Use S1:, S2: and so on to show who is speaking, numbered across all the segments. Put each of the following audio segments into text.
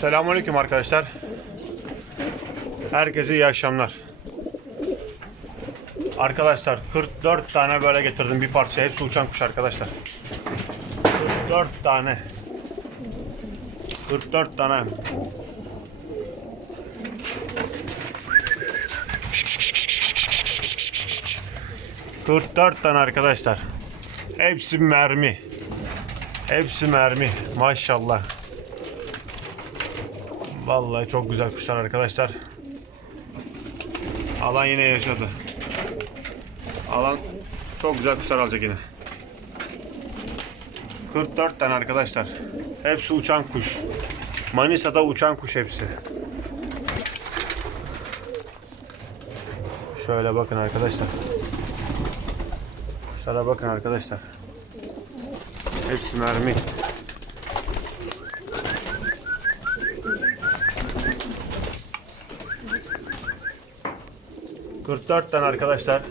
S1: Selamünaleyküm arkadaşlar. Herkese iyi akşamlar. Arkadaşlar 44 tane böyle getirdim bir parça. Hepsi uçan kuş arkadaşlar. 44 tane. 44 tane. ...44 tane arkadaşlar. Hepsi mermi. Hepsi mermi. Maşallah. Vallahi çok güzel kuşlar arkadaşlar. Alan yine yaşadı. Alan çok güzel kuşlar alacak yine. 44 tane arkadaşlar. Hepsi uçan kuş. Manisa'da uçan kuş hepsi. Şöyle bakın arkadaşlar. Kuşlara bakın arkadaşlar. Hepsi mermi. ...44 tane arkadaşlar.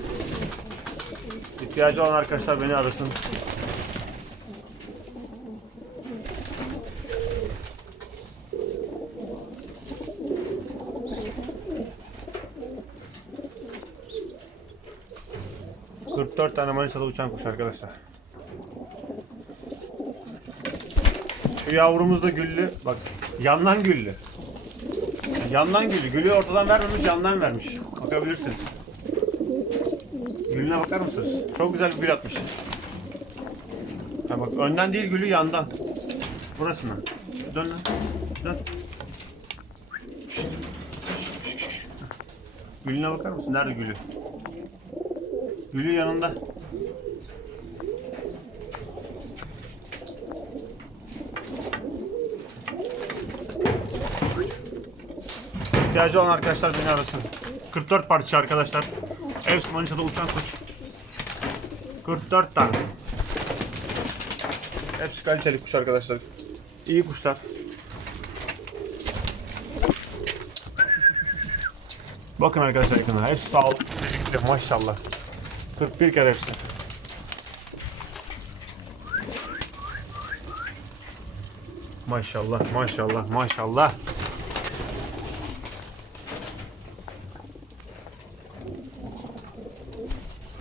S1: İhtiyacı olan arkadaşlar beni arasın. ...44 tane Manisa'da uçan kuş arkadaşlar. Şu yavrumuz da güllü. Bak yandan güllü. Yandan güllü. Gülü ortadan vermemiş yandan vermiş. Bakabilirsiniz. Gülüne bakar mısınız? Çok güzel bir gül atmış. Ha bak önden değil gülü yandan. Burasından. Dön lan. Dön. Gülüne bakar mısın? Nerede gülü? Gülü yanında. İhtiyacı olan arkadaşlar beni arasın. 44 parça arkadaşlar. Evs Manisa'da uçan kuş. 44 tane. Hepsi kaliteli kuş arkadaşlar. İyi kuşlar. Bakın arkadaşlar yakına. Hepsi sağlıklı. teşekkürler, Maşallah. 41 kere hepsi. Maşallah, maşallah, maşallah.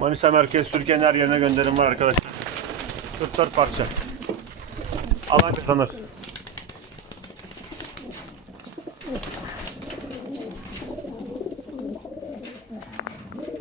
S1: Manisa merkez Türkiye'nin her yerine gönderim var arkadaşlar. 44 parça. Alan kazanır.